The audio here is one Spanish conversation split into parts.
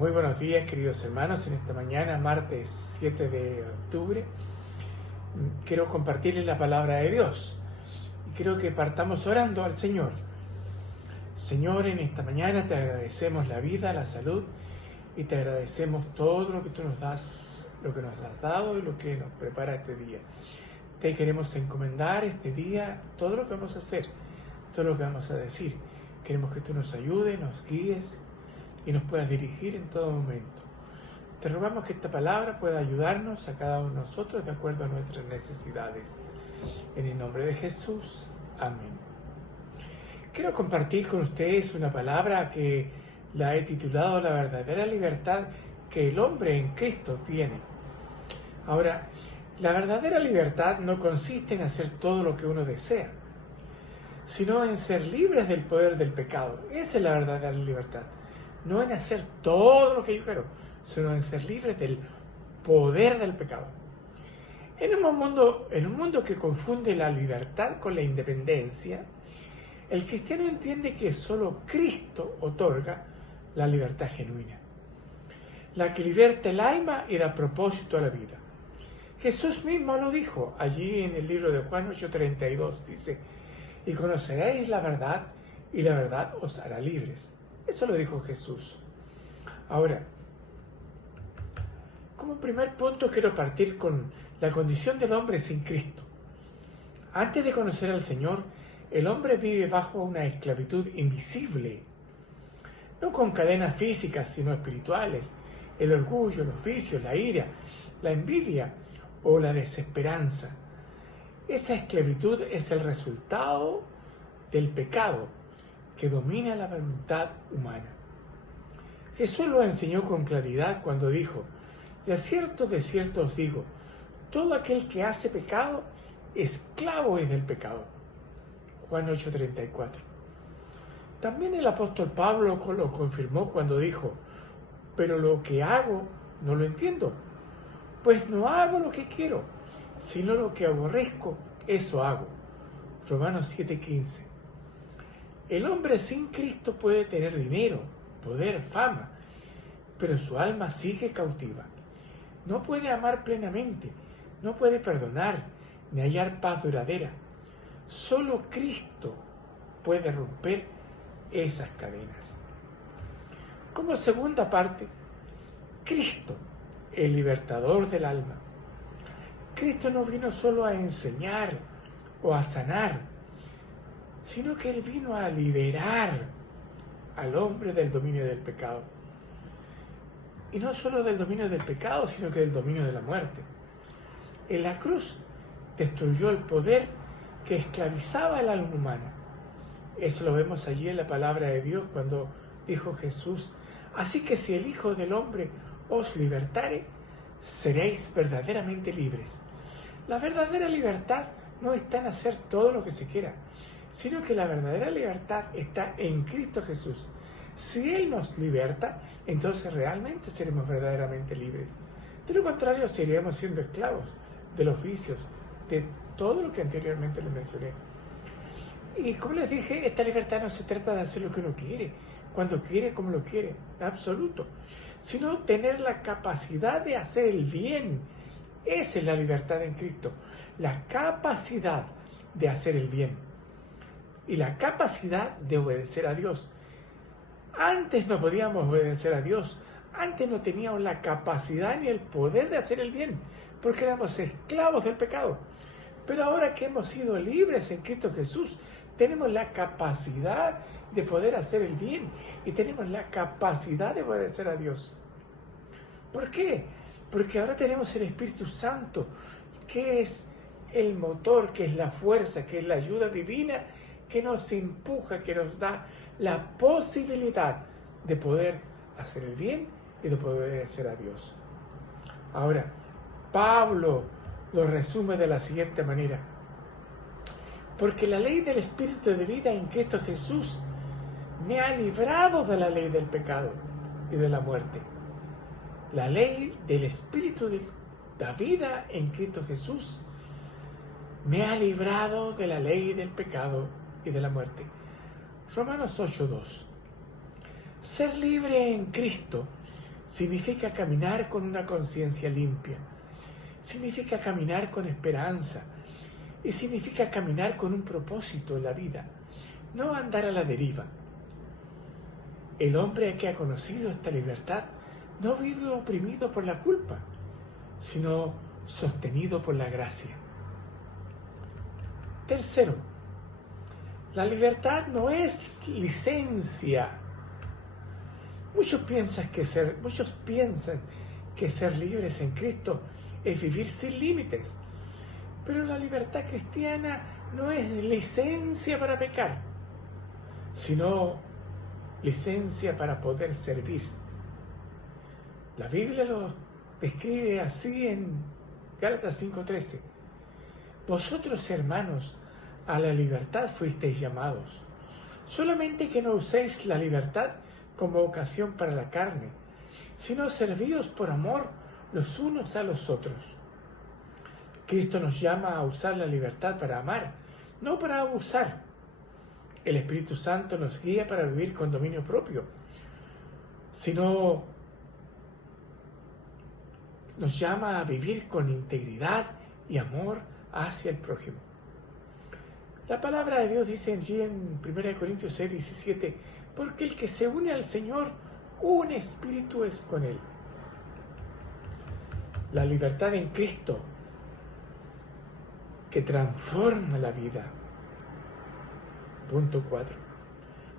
Muy buenos días, queridos hermanos. En esta mañana, martes 7 de octubre, quiero compartirles la palabra de Dios. Y quiero que partamos orando al Señor. Señor, en esta mañana te agradecemos la vida, la salud, y te agradecemos todo lo que tú nos das, lo que nos has dado y lo que nos prepara este día. Te queremos encomendar este día todo lo que vamos a hacer, todo lo que vamos a decir. Queremos que tú nos ayudes, nos guíes y nos puedas dirigir en todo momento. Te rogamos que esta palabra pueda ayudarnos a cada uno de nosotros de acuerdo a nuestras necesidades. En el nombre de Jesús. Amén. Quiero compartir con ustedes una palabra que la he titulado La verdadera libertad que el hombre en Cristo tiene. Ahora, la verdadera libertad no consiste en hacer todo lo que uno desea, sino en ser libres del poder del pecado. Esa es la verdadera libertad. No en hacer todo lo que yo quiero, sino en ser libres del poder del pecado. En un mundo que confunde la libertad con la independencia, el cristiano entiende que solo Cristo otorga la libertad genuina, la que liberta el alma y da propósito a la vida. Jesús mismo lo dijo allí en el libro de Juan 8:32, dice: y conoceréis la verdad, y la verdad os hará libres. Eso lo dijo Jesús. Ahora, como primer punto quiero partir con la condición del hombre sin Cristo. Antes de conocer al Señor, el hombre vive bajo una esclavitud invisible, no con cadenas físicas, sino espirituales: el orgullo, los vicios, la ira, la envidia o la desesperanza. Esa esclavitud es el resultado del pecado que domina la voluntad humana. Jesús lo enseñó con claridad cuando dijo: de cierto os digo, todo aquel que hace pecado, esclavo es del pecado. Juan 8:34. También el apóstol Pablo lo confirmó cuando dijo: pero lo que hago no lo entiendo, pues no hago lo que quiero, sino lo que aborrezco, eso hago. Romanos 7:15. El hombre sin Cristo puede tener dinero, poder, fama, pero su alma sigue cautiva. No puede amar plenamente, no puede perdonar, ni hallar paz duradera. Solo Cristo puede romper esas cadenas. Como segunda parte, Cristo, el libertador del alma. Cristo no vino solo a enseñar o a sanar, sino que Él vino a liberar al hombre del dominio del pecado. Y no solo del dominio del pecado, sino que del dominio de la muerte. En la cruz destruyó el poder que esclavizaba al alma humana. Eso lo vemos allí en la palabra de Dios cuando dijo Jesús: así que si el Hijo del Hombre os libertare, seréis verdaderamente libres. La verdadera libertad no está en hacer todo lo que se quiera, sino que la verdadera libertad está en Cristo Jesús. Si Él nos liberta, entonces realmente seremos verdaderamente libres. De lo contrario, seguiremos siendo esclavos de los vicios, de todo lo que anteriormente les mencioné. Y como les dije, esta libertad no se trata de hacer lo que uno quiere, cuando quiere, como lo quiere, en absoluto, sino tener la capacidad de hacer el bien. Esa es la libertad en Cristo, la capacidad de hacer el bien y la capacidad de obedecer a Dios. Antes no podíamos obedecer a Dios, antes no teníamos la capacidad ni el poder de hacer el bien, porque éramos esclavos del pecado. Pero ahora que hemos sido libres en Cristo Jesús, tenemos la capacidad de poder hacer el bien y tenemos la capacidad de obedecer a Dios. ¿Por qué? Porque ahora tenemos el Espíritu Santo, que es el motor, que es la fuerza, que es la ayuda divina, que nos empuja, que nos da la posibilidad de poder hacer el bien y de poder obedecer a Dios. Ahora, Pablo lo resume de la siguiente manera: porque la ley del Espíritu de vida en Cristo Jesús me ha librado de la ley del pecado y de la muerte. La ley del Espíritu de la vida en Cristo Jesús me ha librado de la ley del pecado y de la muerte. Romanos 8:2. Ser libre en Cristo significa caminar con una conciencia limpia, significa caminar con esperanza y significa caminar con un propósito en la vida, no andar a la deriva. El hombre que ha conocido esta libertad no vive oprimido por la culpa, sino sostenido por la gracia. Tercero, la libertad no es licencia. Muchos piensan que ser libres en Cristo es vivir sin límites, pero la libertad cristiana no es licencia para pecar, sino licencia para poder servir. La Biblia lo describe así en Gálatas 5:13. Vosotros, hermanos, a la libertad fuisteis llamados, solamente que no uséis la libertad como ocasión para la carne, sino servíos por amor los unos a los otros. Cristo nos llama a usar la libertad para amar, no para abusar. El Espíritu Santo nos guía para vivir con dominio propio, sino nos llama a vivir con integridad y amor hacia el prójimo. La palabra de Dios dice allí en 1 Corintios 6:17, porque el que se une al Señor, un espíritu es con Él. La libertad en Cristo que transforma la vida. Punto 4.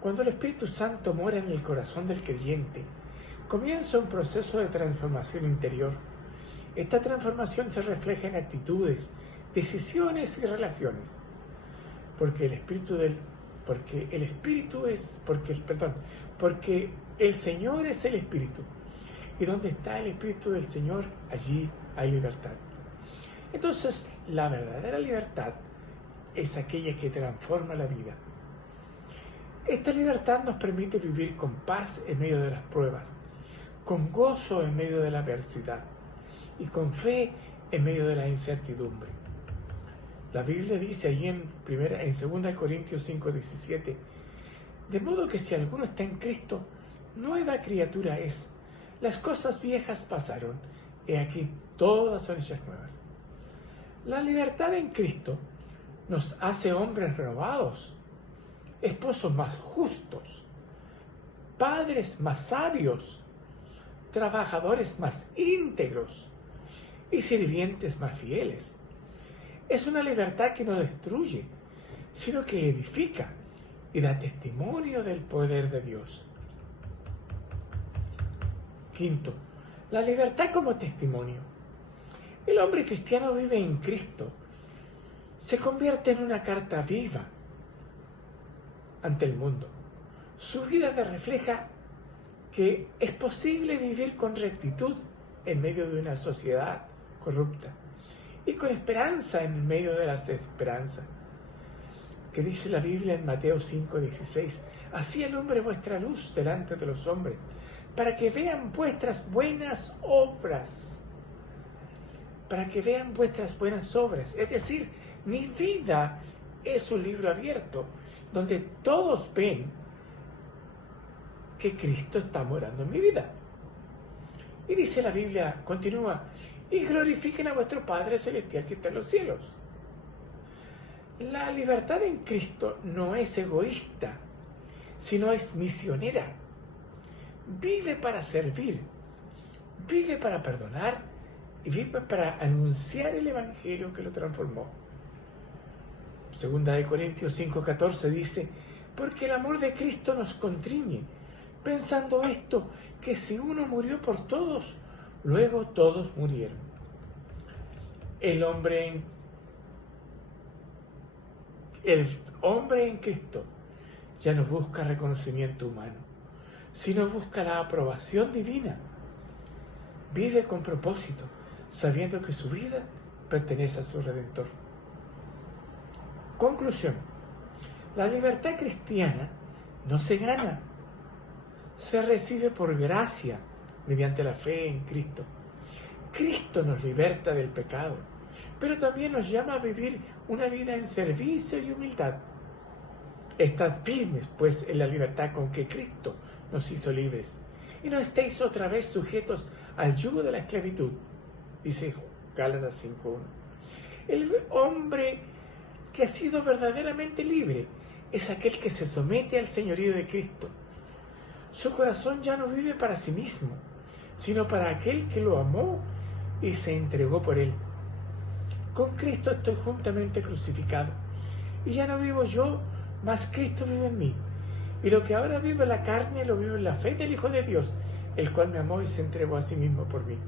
Cuando el Espíritu Santo mora en el corazón del creyente, comienza un proceso de transformación interior. Esta transformación se refleja en actitudes, decisiones y relaciones. Porque el Señor es el Espíritu. Y donde está el Espíritu del Señor, allí hay libertad. Entonces, la verdadera libertad es aquella que transforma la vida. Esta libertad nos permite vivir con paz en medio de las pruebas, con gozo en medio de la adversidad y con fe en medio de la incertidumbre. La Biblia dice allí en 2 Corintios 5:17, de modo que si alguno está en Cristo, nueva criatura es. Las cosas viejas pasaron, he aquí todas son hechas nuevas. La libertad en Cristo nos hace hombres renovados, esposos más justos, padres más sabios, trabajadores más íntegros y sirvientes más fieles. Es una libertad que no destruye, sino que edifica y da testimonio del poder de Dios. Quinto, la libertad como testimonio. El hombre cristiano vive en Cristo, se convierte en una carta viva ante el mundo. Su vida refleja que es posible vivir con rectitud en medio de una sociedad corrupta y con esperanza en medio de la desesperanza. Que dice la Biblia en Mateo 5:16, así alumbre vuestra luz delante de los hombres, para que vean vuestras buenas obras. Para que vean vuestras buenas obras. Es decir, mi vida es un libro abierto, donde todos ven que Cristo está morando en mi vida. Y dice la Biblia, continúa, y glorifiquen a vuestro Padre Celestial que está en los cielos. La libertad en Cristo no es egoísta, sino es misionera. Vive para servir, vive para perdonar y vive para anunciar el Evangelio que lo transformó. Segunda de Corintios 5:14 dice, porque el amor de Cristo nos constriñe, pensando esto, que si uno murió por todos, luego todos murieron. El hombre en Cristo ya no busca reconocimiento humano, sino busca la aprobación divina. Vive con propósito, sabiendo que su vida pertenece a su Redentor. Conclusión. La libertad cristiana no se gana, se recibe por gracia mediante la fe en Cristo. Cristo nos liberta del pecado, pero también nos llama a vivir una vida en servicio y humildad. Estad firmes, pues, en la libertad con que Cristo nos hizo libres, y no estéis otra vez sujetos al yugo de la esclavitud, dice Gálatas 5:1. El hombre que ha sido verdaderamente libre es aquel que se somete al señorío de Cristo. Su corazón ya no vive para sí mismo, sino para aquel que lo amó y se entregó por él. Con Cristo estoy juntamente crucificado, y ya no vivo yo, mas Cristo vive en mí. Y lo que ahora vivo en la carne, lo vivo en la fe del Hijo de Dios, el cual me amó y se entregó a sí mismo por mí.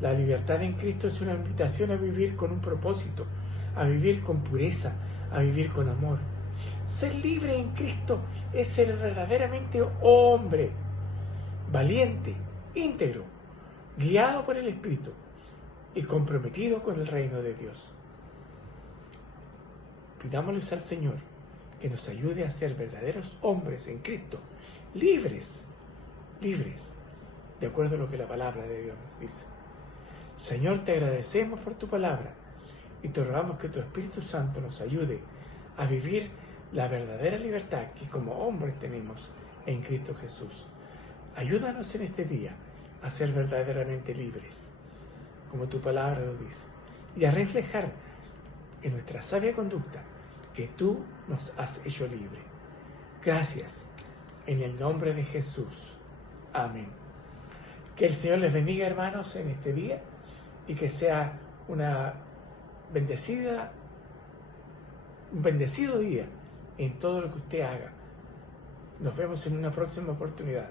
La libertad en Cristo es una invitación a vivir con un propósito, a vivir con pureza, a vivir con amor. Ser libre en Cristo es ser verdaderamente hombre, valiente, íntegro, guiado por el Espíritu y comprometido con el reino de Dios. Pidámosles al Señor que nos ayude a ser verdaderos hombres en Cristo, libres, de acuerdo a lo que la palabra de Dios nos dice. Señor, te agradecemos por tu palabra y te rogamos que tu Espíritu Santo nos ayude a vivir la verdadera libertad que como hombres tenemos en Cristo Jesús. Ayúdanos en este día a ser verdaderamente libres, como tu palabra lo dice, y a reflejar en nuestra sabia conducta que tú nos has hecho libre. Gracias, en el nombre de Jesús. Amén. Que el Señor les bendiga, hermanos, en este día, y que sea un bendecido día en todo lo que usted haga. Nos vemos en una próxima oportunidad.